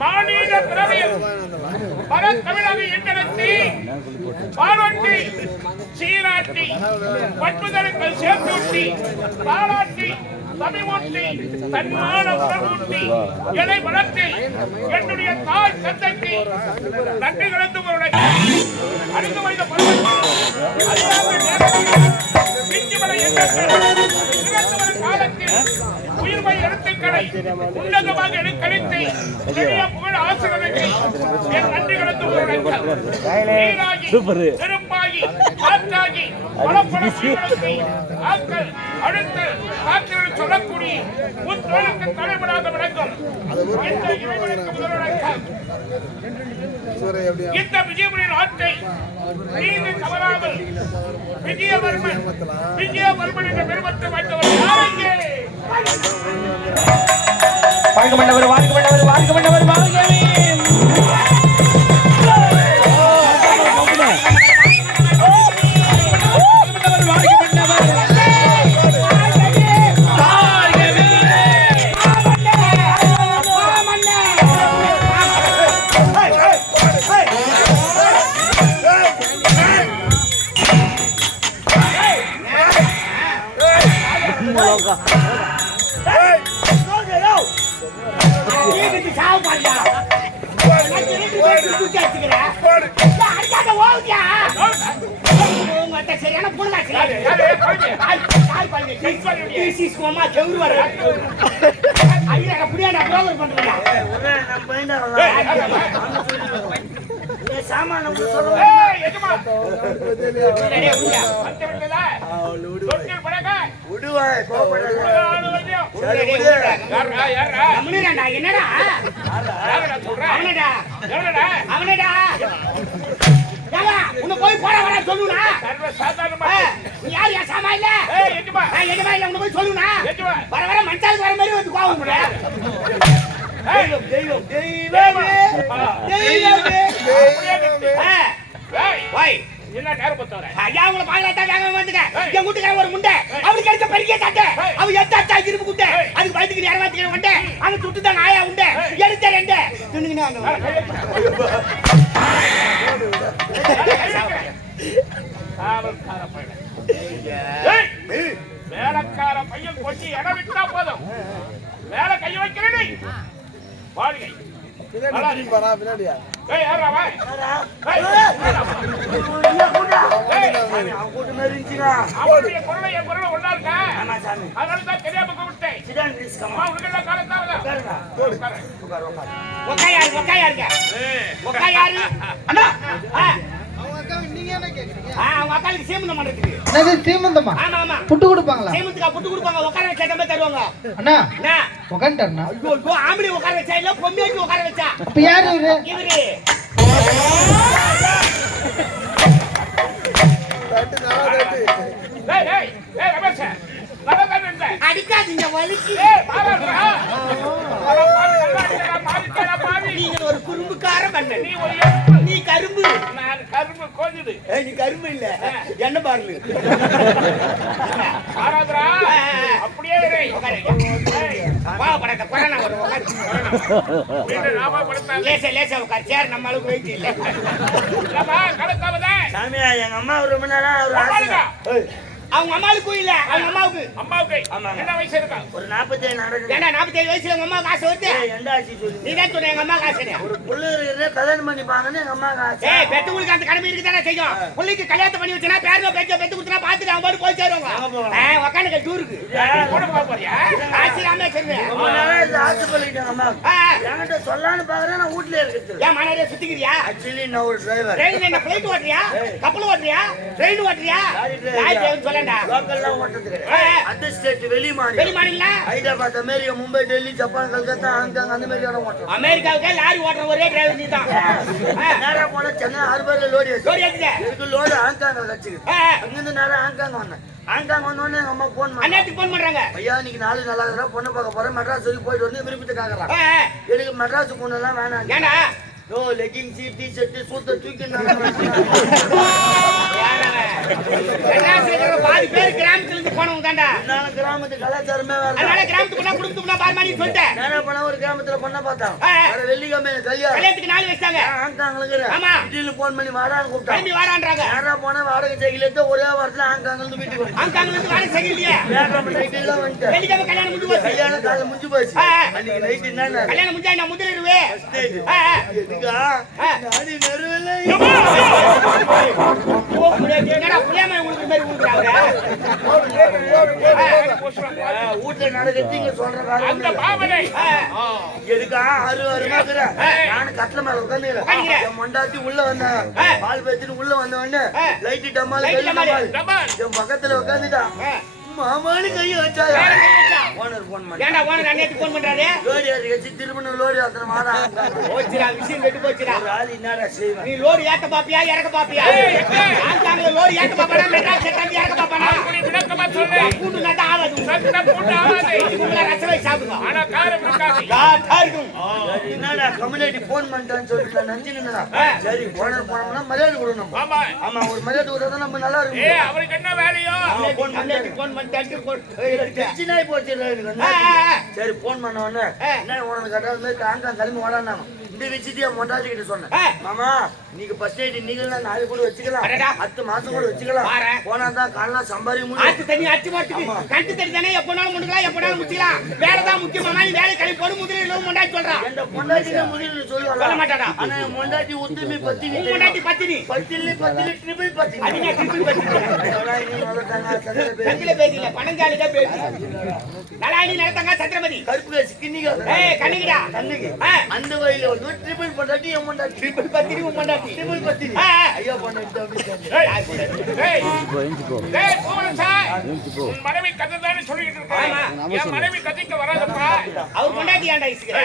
மாநில பிறவியில் பரத்தமிழக இண்டனத்தை பாராட்டி சீராட்டி பண்புதலுக்கள் சேர்த்தூட்டி பாராட்டி தமிழ்மூட்டி தன்மான உணர்வூட்டி எதை வளர்த்தி என்னுடைய தாய் தந்தைக்கு நன்றி கலந்து அறிந்து வைத்த உயிர்மை எழுத்துக்களை உன்னதமாக எடுக்கழித்து பெரிய புகழ் ஆசிரியர்களை என் நன்றி கலந்து பெரும்பாகி காற்றாகி பலப்பட ஆக்கள் அடுத்து காற்றில் சொல்லக்கூடிய உன் தோளுக்கு தலைவராக விளங்கும் இந்த விஜயபுரியின் ஆற்றை நீதி தவறாமல் விஜயவர்மன் என்ற பெருமற்ற வாய்ந்தவர் யாரையே வாழ்க மன்னவர் வாழ்க மன்னவர் வாழ்க மன்னவர் வாழ்கவே போய் போற வர சொல்லுனா யார் யா சாமா இல்ல எஜமா இல்ல போய் சொல்லுனா வர வர மச்சான் வர மாதிரி வந்து கோவம் போற தெய்வம் என்ன நேர பத்தவரே ஐயா உங்களை பாக்கலா வாங்க வந்துங்க என் வீட்டுக்கார ஒரு முண்டை அவருக்கு எடுக்க பெரிய சட்டை அவ எத்தாச்சா இருப்பு குட்டை அதுக்கு பயத்துக்கு நேரமாத்திக்க வந்தே அங்க சுட்டு தான் ஆயா உண்டை எடுத்த ரெண்டு துணுங்க வேலைக்கார பையன் கொட்டி இடம் விட்டா போதும் வேலை கைய வைக்கிறேன் வாழ்கை பின்னாடியா புட்டு கொடுப்பாங்களா? புட்டு கொடுப்பாங்க. உட்கார வச்சா தருவாங்க. அண்ணா உட்காந்துட்டாருண்ணா. ஆம்பளை உட்கார வச்சா இல்ல பொம்மையாட்டி உட்கார வச்சா? அப்ப யாரு இவரு? இவரு அடிக்காதீங்க வலிக்கு. நீங்க ஒரு குறும்புக்கார மன்னன். நீ கரும்பு. நான் கரும்பு கோஞ்சுது. நீ கரும்பு இல்ல என்ன பாருங்க. அப்படியே லேசா உட்கார். சேர் நம்ம அளவுக்கு வெயிட் இல்ல. சாமியா எங்க அம்மா ரொம்ப நேரம் அவங்க அம்மாவுக்கு இல்ல அவங்க அம்மாவுக்கு என்ன வயசு இருக்கா? ஒரு 47 நடக்குது. ஏன்னா 47 வயசுல உங்க அம்மா காசு வருது. என்ன ஆச்சு சொல்லு. நீ தான் சொன்ன எங்க அம்மா காசு. ஒரு புள்ள இருக்கிற கல்யாணம் பண்ணி பாங்கன்னு எங்க அம்மா காசு. பெத்தவங்களுக்கு அந்த கடமை இருக்கு தானே செய்யும். புள்ளைக்கு கல்யாணம் பண்ணி வச்சனா பேரோ பேச்சோ பெத்து குடுத்தனா பாத்துட்டு அவங்க பாட்டு போய் சேருவாங்க. உக்காந்துக்க டூருக்கு கூட போக போறியா? ஆசிராமே சொல்றேன். இது ஆசை பண்ணிட்டாங்க அம்மா. என்கிட்ட சொல்லலாம்னு பாக்குறேன் நான் வீட்லயே இருக்குது. ஏன் மானேரே சுத்திக்கிறியா? ஆக்சுவலி நான் ஒரு டிரைவர். ட்ரெயின் என்ன ஃளைட் ஓட்றியா? கப்பல் ஓட்றியா? ட்ரெயின் ஓட்றியா? லாரி டிரைவர் சொல்லடா. லோக்கல்ல அந்த ஸ்டேட் வெளி மாநில Hyderabad, America, Mumbai, Delhi, Japan, Calcutta, Hong Kong அந்த மாதிரி இடம் ஓட்டுறோம். அமெரிக்காவுக்கு லாரி ஓட்டுற ஒரே டிரைவர் நீ தான். நேரா போனா சென்னை ஹார்பர்ல லோடி இருக்கு. லோடு ஹாங்காங்ல வச்சிருக்கு. அங்கிருந்து நேரா ஹாங்காங் வந்தேன். ஹாங்காங் வந்தோடனே எங்க அம்மா போன் பண்றாங்க. ஐயா இன்னைக்கு நாலு நல்லா இருக்கிறா பொண்ணு பார்க்க போறேன் மெட்ராஸ் வரைக்கும் போயிட்டு வந்து விருப்பத்தை காக்குறான். எனக்கு மெட்ராஸ் பொண்ணு எல்லாம் வேணாம். ஏன்னா லெகிங்ஸ் டி-ஷர்ட் சூத்த தூக்கி பாதி பேர் கிராமத்துல இருந்து போனவங்க தான்டா. நானும் கிராமத்து கலாச்சாரமே வேற. அதனால கிராமத்துக்கு போனா குடும்பத்துக்கு பாரு மாதிரி சொல்லிட்டேன். நேரா போனா ஒரு கிராமத்துல பொண்ணை பார்த்தான். வேற வெள்ளிக்கிழமை கல்யாணத்துக்கு நாள் வச்சாங்க. ஆங்காங்களுக்கு ஆமா. வீட்டுல போன் பண்ணி வாடான்னு கூப்பிட்டான். கிளம்பி வாடான்றாங்க. நேரா போனா வாடகை சைக்கிள் எடுத்து ஒரே வாரத்துல ஆங்காங்க இருந்து வீட்டுக்கு வந்து. ஆங்காங்க இருந்து வாடகை சைக்கிள் இல்லையா? வேகமா சைக்கிள்ல வந்துட்டேன். வெள்ளிக்கிழமை கல்யாணம் முடிஞ்சு போச்சு. கல்யாணம் காலைல முடிஞ்சு போச்சு. அன்னைக்கு நைட் என்னன்னா கல்யாணம் முடிஞ்சா நான் முதலிடுவே. எதுக்கா நாடி நெருவில்லை. ஓ என்னடா புளியாம உங்களுக்கு மாதிரி ஊங்குறாங்க. வீட்டுல நடக்கிறது இங்க சொல்ற அந்த பாவனை எதுக்கா அருமாக்குற நானும் கட்டில மேல உட்காந்துக்கிறேன். என் மொண்டாட்டி உள்ள வந்தேன். பால் பேச்சுன்னு உள்ள வந்த உடனே லைட்டு டமால் என் பக்கத்துல உட்காந்துட்டான். மாமானு கையை வச்சாயா ஓனர் போன் பண்ணி ஏன்டா ஓனர் அன்னைக்கு போன் பண்றாரு? லோரி ஏறி திருமணம் லோரி அத்தனை மாடா போச்சுடா விஷயம் கெட்டு போச்சுடா. ஒரு ஆள் என்னடா செய்வான். நீ லோரி ஏத்த பாப்பியா இறக்க பாப்பியா? ஆங்காங்க லோரி ஏத்த பாப்பானா மெட்ராஸ் செட்டாங்க இறக்க பாப்பானா? அப்படி விளக்கமா சொல்லு. கூண்டு நட்டா ஆவாது. சத்தம் போட்டு ஆவாதே. உங்கள ரசவை சாப்பிடுங்க. ஆனா காரம் இருக்காது. காட்டா இருக்கும். என்னடா கம்யூனிட்டி போன் பண்ணிட்டான்னு சொல்லிட்டு நினைச்சுன்னா சரி ஓனர் போனோம்னா மரியாதை கொடுக்கணும். ஆமா ஆமா ஒரு மரியாதை கொடுத்தா நம்ம நல்லா இருக்கும். அவருக்கு என்ன வேலையோ போன் பண்ணிட்டு டென்ஷனாகி போச்சு எனக்கு வந்து. சரி போன் பண்ண உடனே என்ன உனக்கு கட்டாத காங்க கிளம்பி ஓடானாங்க. இந்த விஷயத்தையே மொண்டாட்டி கிட்ட சொன்னேன். மாமா நீங்க ஃபர்ஸ்ட் எய்ட் நீங்க நாலு கூட வச்சுக்கலாம். 10 மாசம் கூட வச்சுக்கலாம். போனா தான் காலைல சம்பாரி முடியும். ஆத்து தண்ணி அச்சு மாட்டுக்கு கட்டு தண்ணி தானே எப்பனாலும் முடிக்கலாம் எப்பனாலும் முடிக்கலாம். வேலை தான் முக்கியமா. நீ வேலை கிளம்பி போடு முதல்ல மொண்டாட்டி சொல்றான். இந்த மொண்டாட்டி முதல்ல சொல்லுவாங்க. சொல்ல மாட்டாடா. ஆனா மொண்டாட்டி உத்தமி பத்தினி. மொண்டாட்டி பத்தினி. பத்தினி ட்ரிபிள் பத்தினி. அதுனா ட்ரிபிள் பத்தினி. சந்திர பேதில பணங்காலில பேதி. நலாயினி நடத்தங்க சந்திரபதி. கருப்பு காசு கிண்ணிகா. கண்ணிகடா. கண்ணிக்கு. அந்த வழியில வந்து ட்ரிபிள் பண்டாட்டி மொண்டாட்டி. ட்ரிபிள் பத்தினி மொண்டாட்டி. ட்ரிபிள் பத்தினி. ஐயா பொண்டாட்டி அப்படி மனைவி கதை தானே சொல்லிட்டு இருக்காங்க. என் மனைவி கதைக்கு வராதப்பா. அவர் கொண்டாடி ஏன்டா இசுகிற?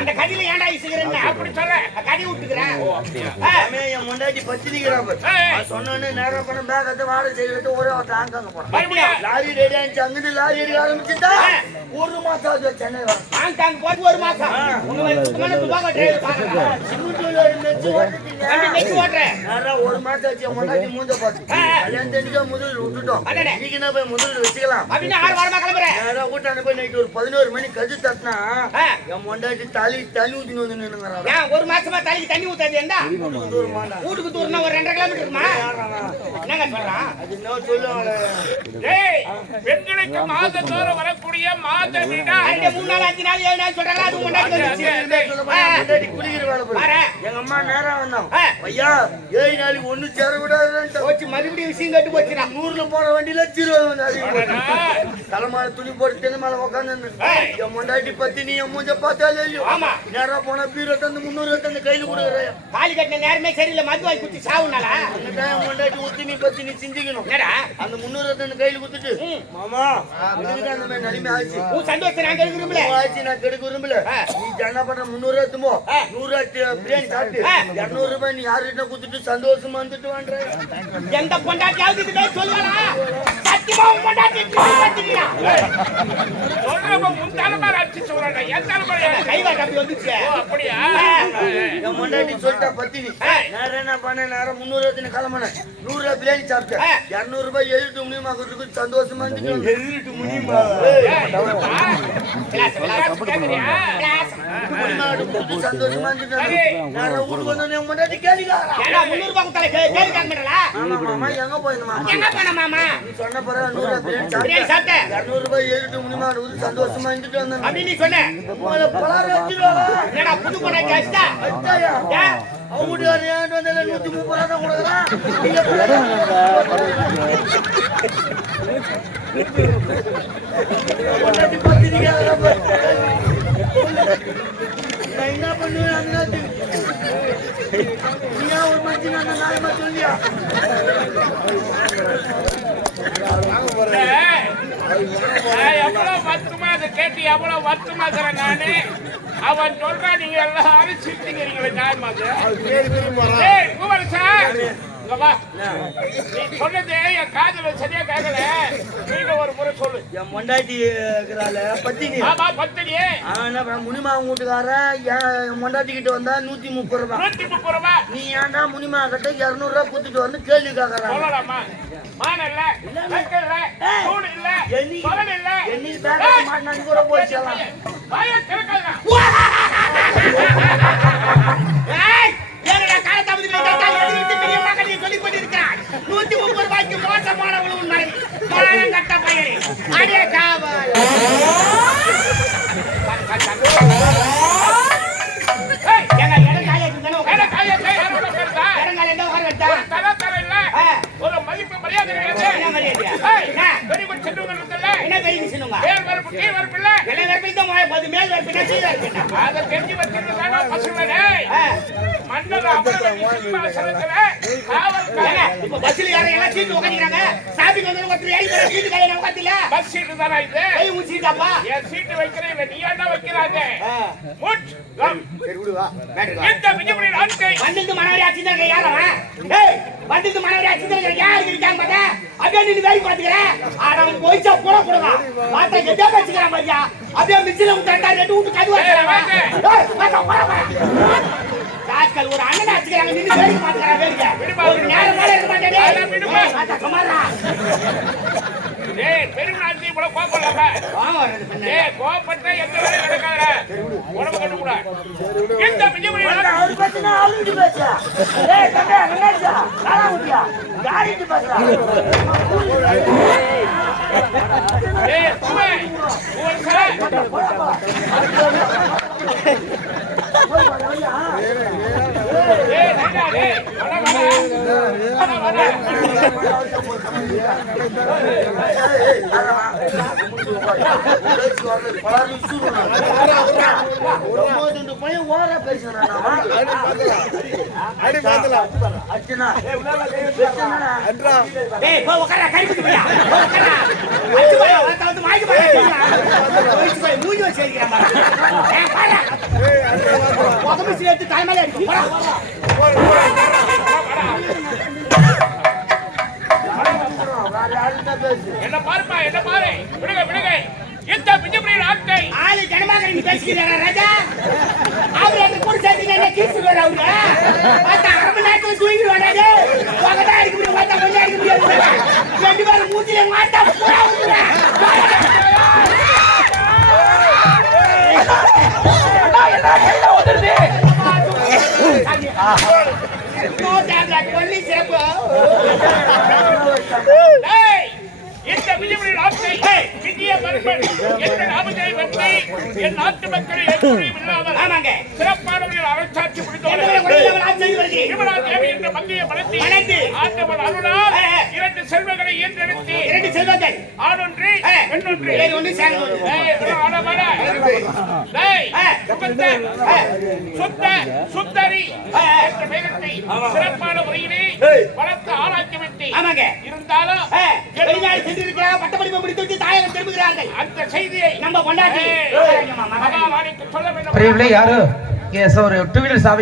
அந்த கதியில ஏன்டா இசுகிறேன்னு அப்படி சொல்ல கதி விட்டுக்கிறேன். என் முண்டாட்டி பத்தினிக்கிறான். சொன்னோன்னு நேரம் பண்ண பேக் எடுத்து வாடகை செய்யறது ஒரே ஒரு ஆங்காங்க போனோம். லாரி ரெடி ஆயிடுச்சு. அங்கிருந்து லாரி எடுக்க ஆரம்பிச்சுட்டா ஒரு மாசம் ஆகுது சென்னை வர. ஆங்காங்க போட்டு ஒரு மாசம். ஒரு மாசம் ஆச்சு முன்னாடி மூஞ்ச பார்த்து கல்யாணத்துக்கு முதல் விட்டுட்டோம். இன்னைக்கு என்ன போய் முதல் வச்சுக்கலாம் அப்படின்னு 6 வாரமா கிளம்புறேன். நேரம் வீட்டான போய் நைட்டு ஒரு 11 மணி கது தட்டினா என் முண்டாட்டி தண்ணி ஊத்தின்னு வந்து நின்னுங்கிறான். ஒரு மாசமா தலைக்கு தண்ணி ஊத்தாது என்ன வீட்டுக்கு தூரம்னா ஒரு 2.5 கிலோமீட்டர் இருக்குமா? என்னங்க சொல்றான்? அது என்ன சொல்லுவாங்க பெண்களுக்கு மாதத்தோறும் வரக்கூடிய மாத வீடா 3 நாள் 5 நாள் 7 நாள் சொல்றாங்க. அது முன்னாடி குடிக்கிற வேலை போல. எங்க அம்மா நேரம் வந்தாங்க. ஐயா 7 நாளைக்கு ஒண்ணு சேர விடாதுன்னு போச்சு. மறுபடியும் விஷயம் கட்டு போச்சுடா. 100ல போன வண்டியில 0 வந்து தலைமால துணி போட்டு தென்னை மேல உட்காந்து என் முண்டாட்டி பத்தினி என் மூஞ்ச பார்த்தாலே இல்லையோ. நேரம் போனா பீரோ தந்து 300 தந்து கையில கொடுக்குறேன். காலி கட்டின நேரமே சரியில்லை. மது வாங்கி குத்தி சாவுனால என் முண்டாட்டி உத்தினி பத்தினி சிந்திக்கணும். அந்த 300 தந்து கையில குத்துட்டு மாமா எனக்கு அந்த மாதிரி நிலைமை ஆச்சு. சந்தோஷம் நான் கெடுக்க விரும்பல ஆச்சு. நான் கெடுக்க விரும்பல. நீ என்ன பண்ற 300 எடுத்துமோ 100 பிரியாணி சாப்பிட்டு 200 ரூபாய் நீ யாருக்கிட்ட குத்துட்டு சந்தோஷமா வந்துட்டு வான்ற. எந்த பொண்டாட்டியாவது இதுவே சொல்லலாம். சத்தியமா பொண்டாட்டி பத்தினியா சொல்றப்ப முந்தானமா அடிச்சு சொல்றாங்க. எந்த கைவாட்ட அப்படி வந்துச்சு. அப்படியா? என் முன்னாடி சொல்லிட்டா பத்தினி. நேரம் என்ன பண்ண நேரம் 300 எடுத்துன்னு கிளம்புனேன். 100 ரூபாய் பிரியாணி சாப்பிட்டேன். 200 ரூபாய் எழுதிட்டு முடியுமா சந்தோஷமா வந்துட்டு எழுதிட்டு முடியுமா சந்தோஷமா வந்துட்டு நேரம் ஊருக்கு வந்து முன்னாடி கேள்விக்காரா 300 ரூபாய் தலை கேள்வி கேட்கறா. மாமா எங்க போயிருந்தா என்ன பண்ண மாமா? நீ சொன்ன பிறகு 100 ரூபாய் பிரியாணி சாப்பிட்டேன். 200 ரூபாய் எழுதிட்டு முடியுமா சந்தோஷமா வந்துட்டு வந்தேன். அப்படி நீ சொன்ன பலாரம் வச்சிருவாங்க. என்னடா புது பொண்டாட்டி ஆச்சா? அச்சாயா அவங்க வீட்டுக்காரர் ஏன் வந்தால 130 ரூபா தான் கொடுக்குறான். நான் என்ன பண்ணுவேன் அந்த நேரத்துக்கு நீயா ஒரு மனுஷன் அந்த நாயமா சொல்லியா எவ்வளவு வருத்தமா அதை கேட்டு எவ்வளவு வருத்தமா இருக்கிறேன் நானு. அவன் சொல்றா நீங்க எல்லாரும் சிரிச்சுக்கிறீங்களே நியாயமாக. பூவரசா இங்க வா. நீ சொன்னது என் காதுல சரியா கேட்கல. நீங்க ஒரு முறை சொல்லு. என் மொண்டாட்டி இருக்கிறாள் பத்தினி. ஆமா பத்தினியே. அவன் என்ன பண்ண முனிமா வீட்டுக்காரன் என் மொண்டாட்டி கிட்ட வந்தா 130 ரூபாய். 130 ரூபாய். நீ ஏன்டா முனிமா கிட்ட 200 ரூபாய் குடுத்துட்டு வந்து கேள்வி கேக்குறான். சொல்லலாமா? மான இல்ல, வெக்க இல்ல, சூடு இல்ல, பலன் இல்ல. என்னைக்கு பேக்க மாட்டினாடி கூட போயிச்சலாம். வாயை திறக்காதடா. ஏய், என்னடா காலத்தாமதி கேட்டா எதிர்த்து பெரிய மகனை சொல்லிக் கொண்டிருக்கிறான். 130 ரூபாய்க்கு மோசமானவள் உன் மனைவி. மானம் கட்ட பையனே. அடே காவல். ஏய், ஏங்க இடங்காய இருந்தானே வேற காயத்தை யாரோட பேசுறா? இடங்கால எந்த உட்கார வச்சா? ஒரு தர இல்ல. ஒரு மதிப்பு மரியாதை என்ன கிடையாது. மரியாதையா? ஏய், பெரிய கொஞ்சம் செல்லுங்க இல்ல. என்ன பெரிய விஷயம்ங்க? மேல் வரப்பு கீழ் வரப்பு இல்ல. எல்லா வரப்பிலும் தான் போது மேல் வரப்பினா கீழ் வரப்பினா. அதை தெரிஞ்சு வச்சிருந்தாங்க பசங்களே. மன்னர் அப்புறம் சினிமா சரத்துல காவல்கார ஏங்க, இப்ப பஸ்ல யாரும் எல்லாம் சீட்டு உட்கார்ந்திருக்காங்க. சாப்பிட்டு வந்து ஒருத்தர் ஏறி போற சீட்டு கையில உட்கார்த்தில. பஸ் சீட்டு தானா இது? கை ஊச்சிட்டாப்பா. என் சீட்டு வைக்கிறேன் இல்ல, நீ ஏன்டா வைக்கிறாங்க? முட். சரி விடு வா. இந்த விஜயபுரி நாட்டை வண்டிக்கு மனவரி ஆச்சிதான் யாரவன்? ஏய், வண்டிக்கு மனவரி ஆச்சிதான் யார் இருக்காங்க பாத்தா? அப்படியே நீ வேலை பாத்துக்கற. ஆடம் போய்ச்சா போட போடுங்க. பாத்தா எதா பேசிக்கறான் பாத்தியா? அப்படியே மிச்சில விட்டா ரெண்டு விட்டு கதுவா தரவன். ஏய், பாத்தா போற. ராஸ்கல் ஒரு அண்ணன் ஆச்சிக்கறாங்க நின்னு வேலை பாத்துக்கற வேலைக்கு. ஒரு நேரம் மேல இருக்க மாட்டேடே. பாத்தா சுமாரா. ஏய் பெருமாள்தி போல கோபப்படாத. வாங்க வரது பண்ணு. ஏய் கோபப்பட்டா எந்த வேலையும் நடக்காதடா. உடம்பு கட்டு கூட. இந்த விஜயபுரி நாட்டை அவர் பத்தினா ஆளுடி பேசா. ஏய் தம்பி என்னடா? காலா ஊட்டியா? யாரிட்டு பேசுறா? ஏய் துமே ஒரு சர ஏய் நீடா டேய் வர ஏய் போ உட்கார கறிப்பிட்டு போயா. போ உட்கார. அச்சு போயா வந்து மாய்க்கு போயா. போயிச்சு போய் மூஞ்சி வச்சு ஏறிக்கிறான் பாரு. ஏய் பாரு. உடம்பு சேர்த்து தலைமையில அடிக்கு. போடா. என்ன பாருப்பா என்ன பாரு. விடுங்க விடுங்க. இந்த விஜயபுரி நாட்டை ஆளு ஜனமாக நீ பேசிக்கிறா ராஜா. அவரு அந்த கூட சேர்த்து என்ன கீச்சு வர அவரு. பாத்தா அரை நாட்ல தூங்கிடுவானே. பகடா அடிக்க முடியும். பாத்தா கொஞ்சம் அடிக்க முடியாது. ரெண்டு பேரும் மூஞ்சில மாட்டா போடா ஊத்துறா. என்ன ஓடுது? நோ டேப்லெட் ஒன்லி சேப்பு. டேய் இந்த விஜயபுரி நாட்டை இந்திய மரபன் என்ற நாமத்தை வெற்றி என் நாட்டு மக்களை எப்படியும் இல்லாமல் ஆமாங்க. சிறப்பான முறையில் அரசாட்சி எங்களை கொண்டு புரிந்தவர்கள் நம்ம ஆட்சி வருது. திருமணா தேவி என்ற மங்கையை வளர்த்தி, ஆண்டவன் அருளால் 2 செல்வங்களை ஈன்றெடுத்து இரண்டு செல்வங்கள். ஆணொன்று பெண்ணொன்று வேறு ஒன்று சேரணும். சுந்தரி என்ற பெயரத்தை சிறப்பான முறையிலே வளர்த்து ஆராய்ச்சி ஆமாங்க. இருந்தாலும் வெளிநாடு சென்றிருக்கிறா பட்டப்படிப்பு முடித்து விட்டு தாயகம் திரும்புகிறார்கள். அந்த செய்தியை நம்ம கொண்டாடி மகாராணிக்கு சொல்ல வேண்டும். யாரு ஒரு டூ வீலர் சாவி